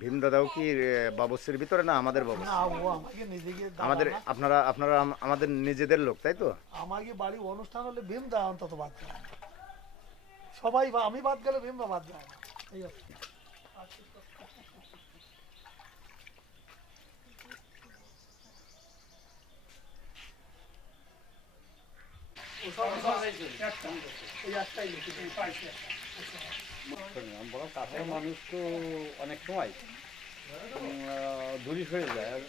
ভীম দাদাও কি বাবুশ্রীর ভিতরে না আমাদের বাবু? আমাদের আপনারা আপনারা আমাদের নিজেদের লোক, তাই তো? আমাকে বাড়ি অনুষ্ঠান হলে ভীম দা অন্তত বাদ যায় না। সবাই আমি বাদ গেলে ভীম দা বাদ যায় না। এই কাছের মানুষ তো অনেক সময় দূরে সরে যায়, আর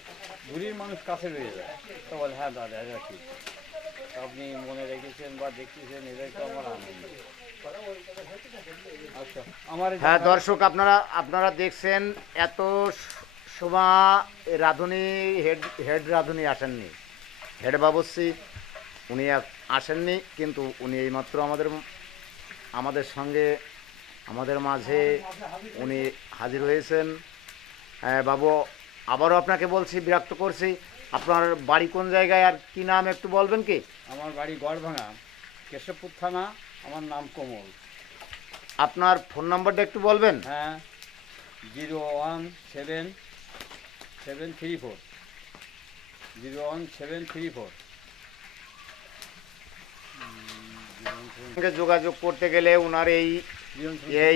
দূরের মানুষ কাছে রয়ে যায়। তো বলে হ্যাঁ দাদা এটা ঠিক, আপনি মনে রেখেছেন বা দেখতেছেন, এটাই তো আমার আনন্দ। আচ্ছা আমার হ্যাঁ দর্শক, আপনারা আপনারা দেখছেন এত সময় রাঁধুনি হেড রাঁধুনি আসেননি, হেড বাবুশ্রী উনি আসেননি, কিন্তু উনি এইমাত্র আমাদের সঙ্গে আমাদের মাঝে উনি হাজির হয়েছেন। হ্যাঁ বাবু, আবারও আপনাকে বলছি, বিরক্ত করছি, আপনার বাড়ি কোন জায়গায় আর কি নাম একটু বলবেন কি? আমার বাড়ি গড়ভাঙা, কেশবপুর থানা, আমার নাম কমল। আপনার ফোন নাম্বারটা একটু বলবেন? হ্যাঁ, 01734 01734। যোগাযোগ করতে গেলে ওনার এই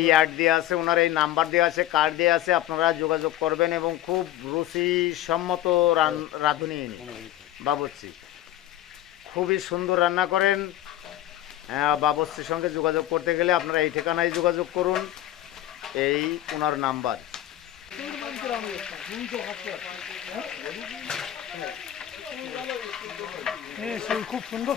অ্যাড দেওয়া আছে, ওনার এই নাম্বার দেওয়া আছে, কার্ড দেওয়া আছে, আপনারা যোগাযোগ করবেন। এবং খুব রুচিসম্মত রাঁধুনি বাবুর্চি, খুবই সুন্দর রান্না করেন। হ্যাঁ, বাবুর্চির সঙ্গে যোগাযোগ করতে গেলে আপনারা এই ঠিকানায় যোগাযোগ করুন, এই ওনার নাম্বার। খুব সুন্দর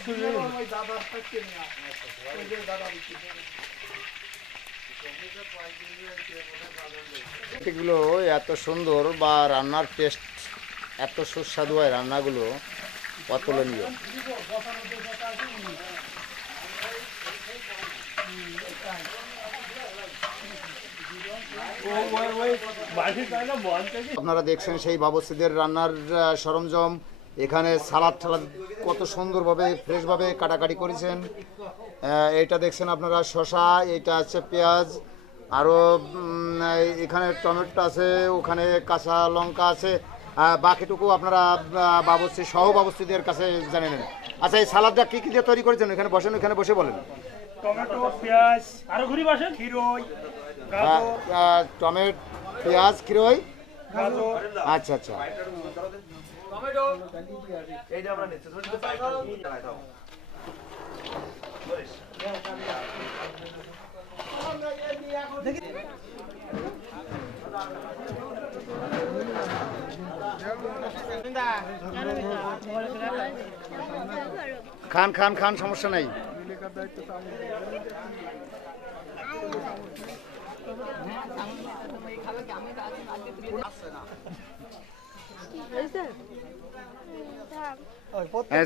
এগুলো এত সুন্দর বা রান্নার টেস্ট এত সুস্বাদু হয়, রান্নাগুলো অতুলনীয়। আপনারা দেখছেন সেই বাবুর্চিদের রান্নার সরঞ্জাম। এখানে সালাদ টালাদ কত সুন্দরভাবে ফ্রেশভাবে কাটাকাটি করেছেন। এইটা দেখছেন আপনারা শসা, এইটা আছে পেঁয়াজ, আরও এখানে টমেটো আছে, ওখানে কাঁচা লঙ্কা আছে, বাকিটুকু আপনারা বাবুর্চি সহ বাবুর্চিদের কাছে জানে নেন। আচ্ছা, এই সালাদটা কী কী দিয়ে তৈরি করেছেন? এখানে বসেন, এখানে বসে বলেন। টমেটো, পেঁয়াজ, আরো ঘুরি বসেন, খিরই, টমেটো, পেঁয়াজ, খিরই, আচ্ছা আচ্ছা। খান খান খান, সমস্যা নাই।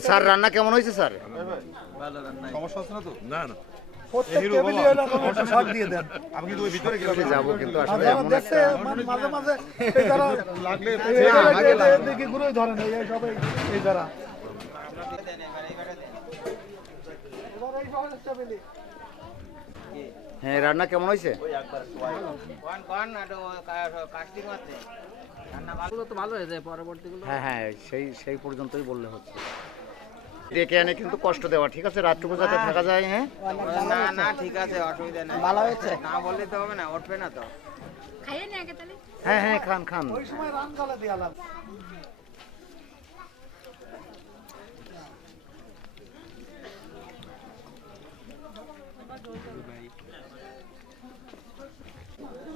স্যার রান্না কেমন হয়েছে স্যার? সমস্যা হচ্ছে না তো? না না, যাবো কিন্তু আসলে মাঝে মাঝে লাগলে ঘুরে ধরেন এই যারা হ্যাঁ, রান্না কেমন হয়েছে? হ্যাঁ হ্যাঁ, সেই পর্যন্তই বললে হচ্ছে। ডেকে আনে কিন্তু কষ্ট দেওয়া, ঠিক আছে? রাতটুকু যাতে থাকা যায়। হ্যাঁ না না, ঠিক আছে, অসুবিধা নেই, ভালো হয়েছে। না বললে তো হবে না, উঠবে না তো। হ্যাঁ হ্যাঁ, খান খান। ওই সময় রান গালা দিয়ে আলাদা।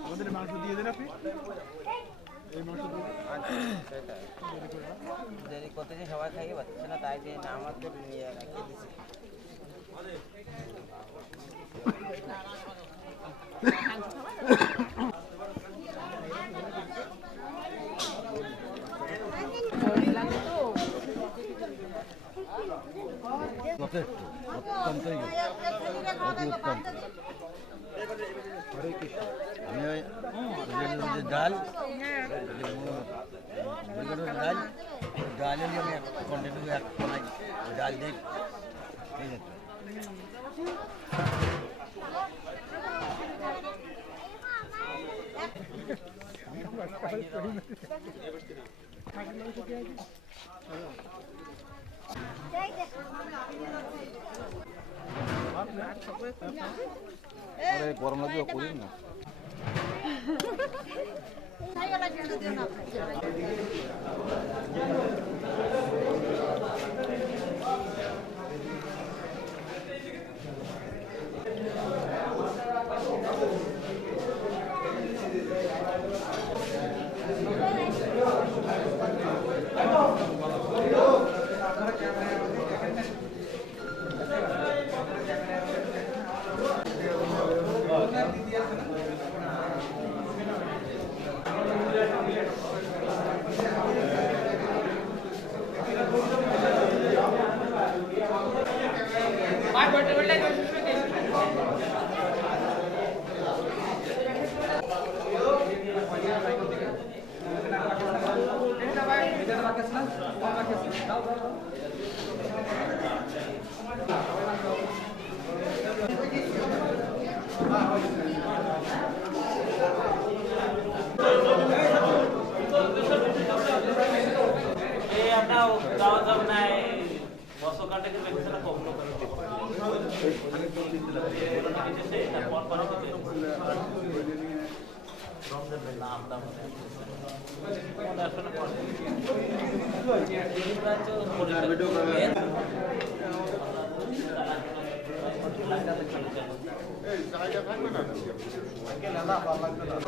আমাদের মাংস দিয়ে দেন আপনি। এই মাংস দেরি করতেছি, সবাই খাইয়ে পাচ্ছে না, তাই দিয়ে না আমাকে নিয়ে রাখিয়ে দিচ্ছি। ডাল ডাল ডালে আমি কন্টিনিউ এক ডাল দিই, ঠিক আছে। গরম লাগবে করিস না।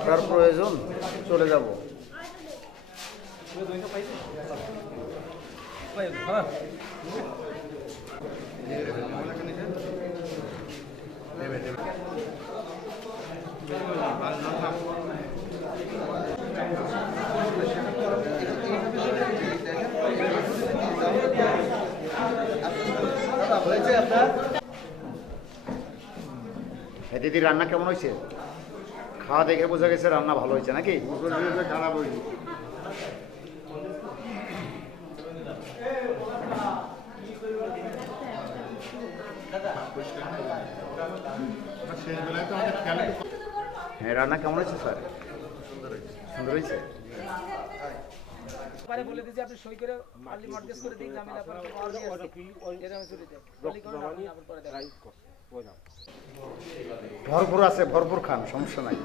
তার প্রয়োজন চলে যাব। দিদি রান্না কেমন হয়েছে? খাওয়া দেখে বোঝা গেছে রান্না ভালো হয়েছে নাকি? খারাপ হয়েছে। হ্যাঁ, রান্না কেমন হয়েছে স্যার? সুন্দর হয়েছে। বলে দিয়েছি আপনি সই করে আর্লি মর্গেজ করে দিন, আমি ভরপুর আছে, ভরপুর খান, সমস্যা নাই।